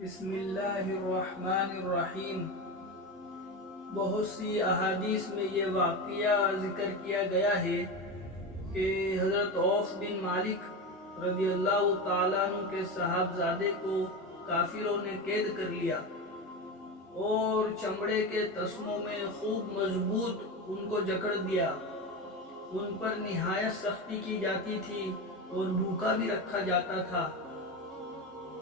بسم اللہ الرحمن الرحیم۔ بہت سی احادیث میں یہ واقعہ ذکر کیا گیا ہے کہ حضرت عوف بن مالک رضی اللہ تعالیٰ عنہ کے صاحبزادے کو کافروں نے قید کر لیا اور چمڑے کے تسموں میں خوب مضبوط ان کو جکڑ دیا۔ ان پر نہایت سختی کی جاتی تھی اور بھوکا بھی رکھا جاتا تھا۔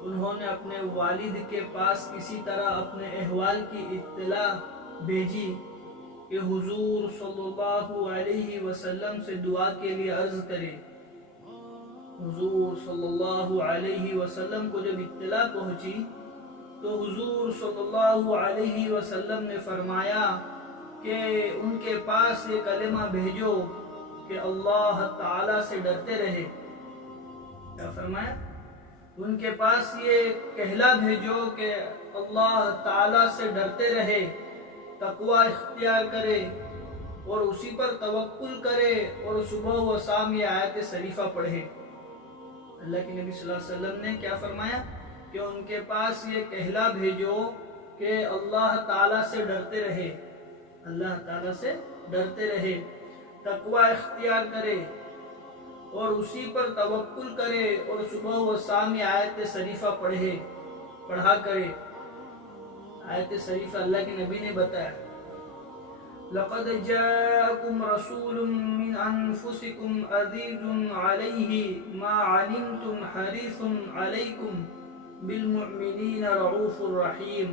انہوں نے اپنے والد کے پاس کسی طرح اپنے احوال کی اطلاع بھیجی کہ حضور صلی اللہ علیہ وسلم سے دعا کے لیے عرض کرے۔ حضور صلی اللہ علیہ وسلم کو جب اطلاع پہنچی تو حضور صلی اللہ علیہ وسلم نے فرمایا کہ ان کے پاس یہ کلمہ بھیجو کہ اللہ تعالیٰ سے ڈرتے رہے۔ کیا فرمایا؟ ان کے پاس یہ کہلا بھیجو کہ اللہ تعالیٰ سے ڈرتے رہے، تقوی اختیار کرے اور اسی پر توکل کرے اور صبح و شام یہ آیت شریفہ پڑھے۔ اللہ کے نبی صلی اللہ علیہ وسلم نے کیا فرمایا کہ ان کے پاس یہ کہلا بھیجو کہ اللہ تعالیٰ سے ڈرتے رہے، اللہ تعالیٰ سے ڈرتے رہے، تقوی اختیار کرے اور اسی پر توکل کرے اور صبح و شام آیت شریفہ پڑھا کرے۔ آیت شریفہ اللہ کے نبی نے بتایا، لَقَدْ جَاءَكُمْ رَسُولٌ مِّنْ أَنفُسِكُمْ عَزِيزٌ عَلَيْهِ مَا عَنِتُّمْ حَرِيصٌ عَلَيْكُمْ بِالْمُؤْمِنِينَ رَءُوفٌ رَحِيمٌ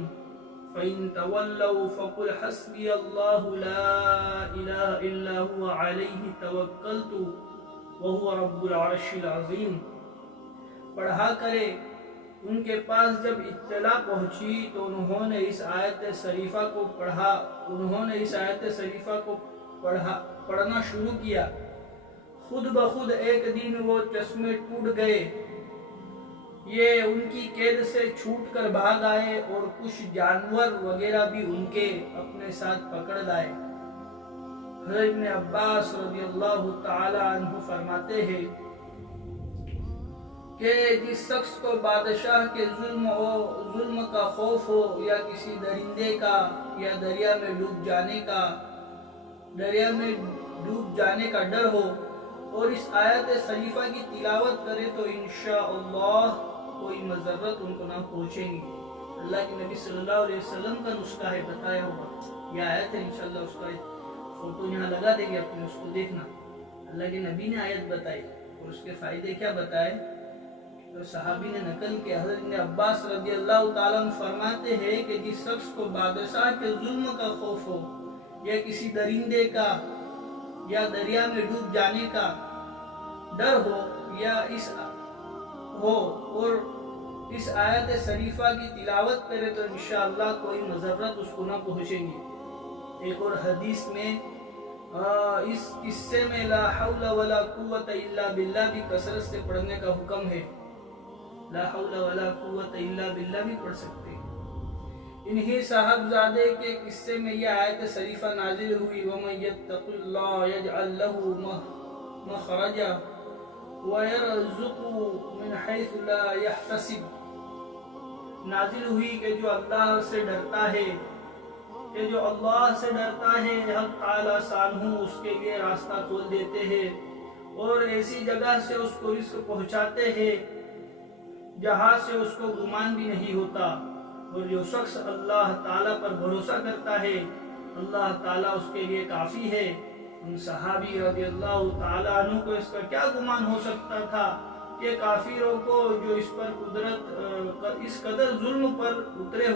فَإِن تَوَلَّوْا فَقُلْ حَسْبِيَ اللَّهُ لَا إِلَهَ إِلَّا هُوَ عَلَيْهِ تَوَكَّلْتُ وَهُوَ رَبُّ الْعَرْشِ الْعَظِيمِ۔ پڑھا کرے۔ ان کے پاس جب اطلاع پہنچی تو انہوں نے اس آیت شریفہ کو پڑھنا شروع کیا۔ خود بخود ایک دن وہ چشمے ٹوٹ گئے، یہ ان کی قید سے چھوٹ کر بھاگ آئے اور کچھ جانور وغیرہ بھی ان کے اپنے ساتھ پکڑ لائے۔ حضرت ابن عباس رضی اللہ تعالی عنہ فرماتے ہیں کہ جس شخص کو بادشاہ کے ظلم کا خوف ہو یا کسی درندے کا یا دریا میں ڈوب جانے کا ڈر ہو اور اس آیت شریفہ کی تلاوت کرے تو انشاءاللہ کوئی مضرت ان کو نہ پہنچے گی۔ اللہ کے نبی صلی اللہ علیہ وسلم کا نسخہ ہے، بتایا ہوگا۔ یہ آیت ہے، انشاءاللہ اس کا فوٹو یہاں لگا دیں گے، اپنے اس کو دیکھنا۔ اللہ کے نبی نے آیت بتائی اور اس کے فائدے کیا بتائے تو صحابی نے نقل کیا۔ حضرت ابن عباس رضی اللہ تعالیٰ عنہ فرماتے ہیں کہ جس شخص کو بادشاہ کے ظلم کا خوف ہو یا کسی درندے کا یا دریا میں ڈوب جانے کا ڈر ہو اور اس آیت شریفہ کی تلاوت کرے تو انشاءاللہ کوئی مضرت اس کو نہ پہنچے گی۔ ایک اور حدیث میں اس قصے میں لا حول ولا قوت الا باللہ بھی کثرت سے پڑھنے کا حکم ہے۔ لا حول ولا قوت الا باللہ بھی پڑھ سکتے ہیں۔ انہی صاحبزادے کے قصے میں یہ آیت شریفہ نازل ہوئی، وَمَن يَتَّقِ اللَّهَ يَجْعَل لَّهُ مَخْرَجًا وَيَرْزُقْهُ مِنْ حَيْثُ لَا يَحْتَسِبُ۔ نازل ہوئی کہ جو اللہ سے ڈرتا ہے، حق تعالیٰ شانہ اس کے لیے راستہ کھول دیتے ہیں اور ایسی جگہ سے اس کو رزق پہنچاتے ہیں جہاں سے اس کو گمان بھی نہیں ہوتا۔ اور جو شخص اللہ تعالیٰ پر بھروسہ کرتا ہے اللہ تعالیٰ اس کے لیے کافی ہے۔ ان صحابی رضی اللہ تعالیٰ عنہ کو اس کا کیا گمان ہو سکتا تھا کہ کافروں کو جو اس پر اس قدر ظلم پر اترے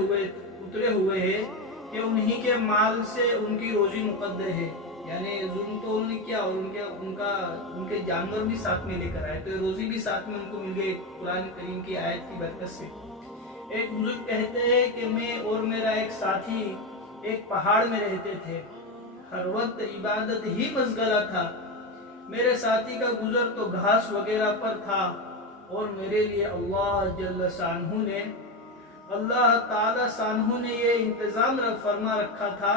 ہوئے ہیں کہ انہی کے مال سے ان کی روزی مقدر ہے، یعنی ظلم تو انہوں نے کیا اور ان کے جانور بھی ساتھ میں لے کر آئے تو روزی بھی ساتھ میں ان کو مل گئی قرآن کریم کی آیت کی برکت سے۔ ایک بزرگ کہتے ہیں کہ میں اور میرا ایک ساتھی ایک پہاڑ میں رہتے تھے، ہر وقت عبادت ہی مشغلہ تھا۔ میرے ساتھی کا گزر تو گھاس وغیرہ پر تھا اور میرے لیے اللہ تعالیٰ شانہ نے یہ انتظام فرما رکھا تھا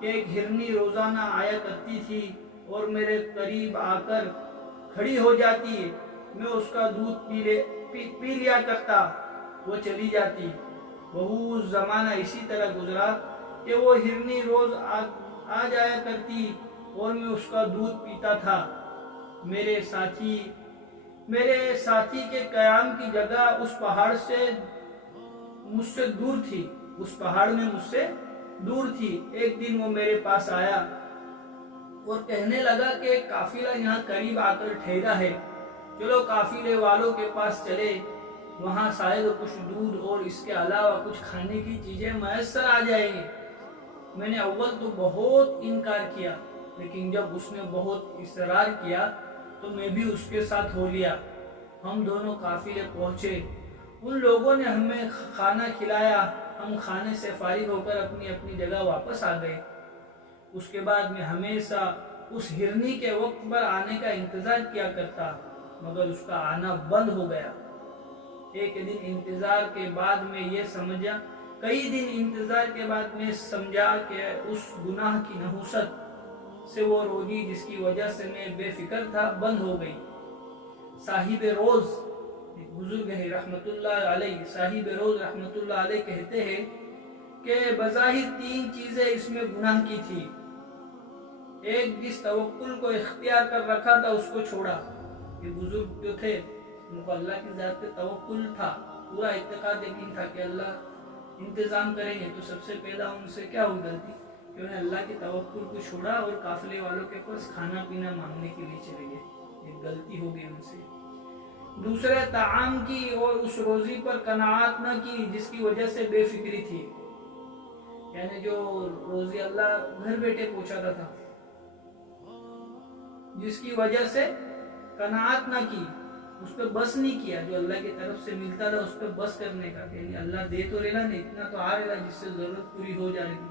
کہ ایک ہرنی روزانہ آیا کرتی تھی اور میرے قریب آ کر کھڑی ہو جاتی، میں اس کا دودھ پی لیا کرتا، وہ چلی جاتی بہت زمانہ اسی طرح گزرا کہ وہ ہرنی روز آ جایا کرتی اور میں اس کا دودھ پیتا تھا۔ میرے ساتھی کے قیام کی جگہ اس پہاڑ سے مجھ سے دور تھی، اس پہاڑ میں مجھ سے دور تھی۔ ایک دن وہ میرے پاس آیا اور کہنے لگا کہ قافلہ یہاں قریب آ کر ٹھہرا ہے، چلو قافلے والوں کے پاس چلے، وہاں شاید کچھ دودھ اور اس کے علاوہ کچھ کھانے کی چیزیں میسر آ جائیں گے۔ میں نے اول تو بہت انکار کیا، لیکن جب اس نے بہت اصرار کیا تو میں بھی اس کے ساتھ ہو لیا۔ ہم دونوں قافلے پہنچے، ان لوگوں نے ہمیں کھانا کھلایا، ہم کھانے سے فارغ ہو کر اپنی اپنی جگہ واپس آ گئے۔ اس کے بعد میں ہمیشہ اس ہرنی کے وقت پر آنے کا انتظار کیا کرتا، مگر اس کا آنا بند ہو گیا۔ ایک دن انتظار کے بعد میں یہ سمجھا، کئی دن انتظار کے بعد میں سمجھا کہ اس گناہ کی نحوست سے وہ روزی جس کی وجہ سے میں بے فکر تھا بند ہو گئی۔ صاحب روز بزرگ ہے رحمت اللہ علیہ، صاحب روز رحمت اللہ علیہ کہتے ہیں کہ بظاہر 3 چیزیں اس میں گناہ کی تھی۔ ایک، جس توکل کو اختیار کر رکھا تھا اس کو چھوڑا۔ یہ بزرگ جو تھے ان کو اللہ کی ذات پہ توکل تھا، پورا اعتقاد یقین تھا کہ اللہ انتظام کریں گے، تو سب سے پہلا ان سے کیا ہوئی غلطی کہ انہیں اللہ کے توکل کو چھوڑا اور قافلے والوں کے پاس کھانا پینا مانگنے کے لیے چلے گئے۔ ایک غلطی ہو گئی ان سے۔ دوسرے، طعام کی اور اس روزی پر قناعت نہ کی جس کی وجہ سے بے فکری تھی، یعنی جو روزی اللہ گھر بیٹھے پہنچاتا تھا، جس کی وجہ سے قناعت نہ کی، اس پہ بس نہیں کیا، جو اللہ کی طرف سے ملتا تھا اس پہ بس کرنے کا، یعنی اللہ دے تو رہنا نہیں، اتنا تو آ رہا جس سے ضرورت پوری ہو جائے گی،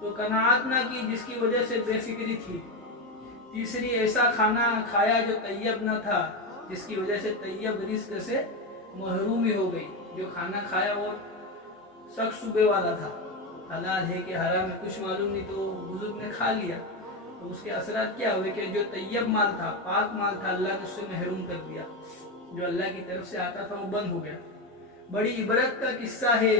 تو قناعت نہ کی جس کی وجہ سے بے فکری تھی۔ تیسری، ایسا کھانا کھایا جو طیب نہ تھا جس کی وجہ سے طیب رزق سے محرومی ہو گئی۔ جو کھانا کھایا وہ سخت صوبے والا تھا، حلال ہے کہ حرام ہے کچھ معلوم نہیں، تو بزرگ نے کھا لیا، تو اس کے اثرات کیا ہوئے کہ جو طیب مال تھا، پاک مال تھا، اللہ نے اس سے محروم کر دیا، جو اللہ کی طرف سے آتا تھا وہ بند ہو گیا۔ بڑی عبرت کا قصہ ہے،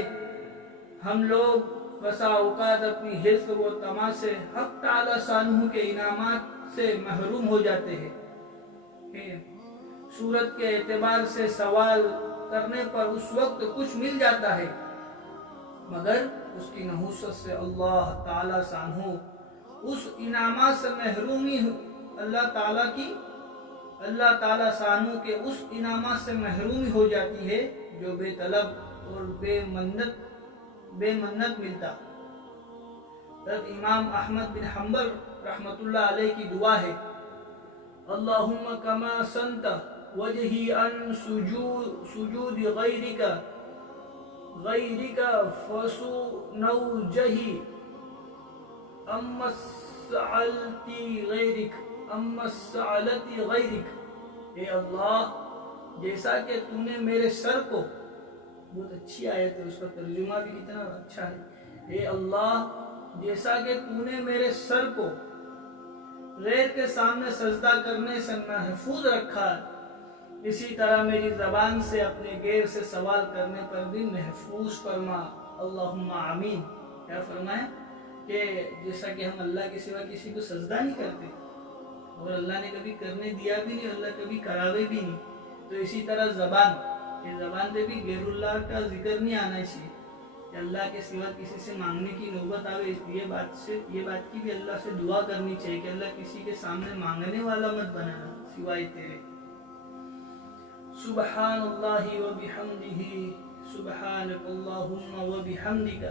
ہم لوگ بسا اوقات اپنی حرص و طمع سے حق تعالی شانہ کے انعامات سے محروم ہو جاتے ہیں۔ صورت کے اعتبار سے سوال کرنے پر اس وقت کچھ مل جاتا ہے، مگر اس کی نحوست سے اللہ تعالی شانہ اس انعامات سے محرومی، اللہ تعالی شانہ کے اس انعامات سے محرومی ہو جاتی ہے جو بے طلب اور بے منت ملتا۔ حضرت امام احمد بن حنبل رحمت اللہ علیہ کی دعا ہے، اللہم کما سنت وجہی عن سجود غیرک فسو نوجہی اما سعلتی غیرک۔ اے اللہ، جیسا کہ تو نے میرے سر کو، بہت اچھی آیت ہے، اس کا ترجمہ بھی کتنا اچھا ہے، اے اللہ جیسا کہ تو نے میرے سر کو غیر کے سامنے سجدہ کرنے سے محفوظ رکھا، اسی طرح میری زبان سے اپنے غیر سے سوال کرنے پر بھی محفوظ فرما، اللہم آمین۔ کیا فرمایا کہ جیسا کہ ہم اللہ کے سوا کسی کو سجدہ نہیں کرتے، اور اللہ نے کبھی کرنے دیا بھی نہیں، اللہ کبھی کراوے بھی نہیں، تو اسی طرح زبان پہ بھی غیر اللہ کا ذکر نہیں آنا چاہیے، کہ اللہ کے سوا کسی سے مانگنے کی نوبت آوے، یہ بات کی بھی اللہ سے دعا کرنی چاہیے کہ اللہ کسی کے سامنے مانگنے والا مت بنانا سوائے تیرے۔ سبحان اللہ و بحمدہ، سبحانک اللہم و بحمدک۔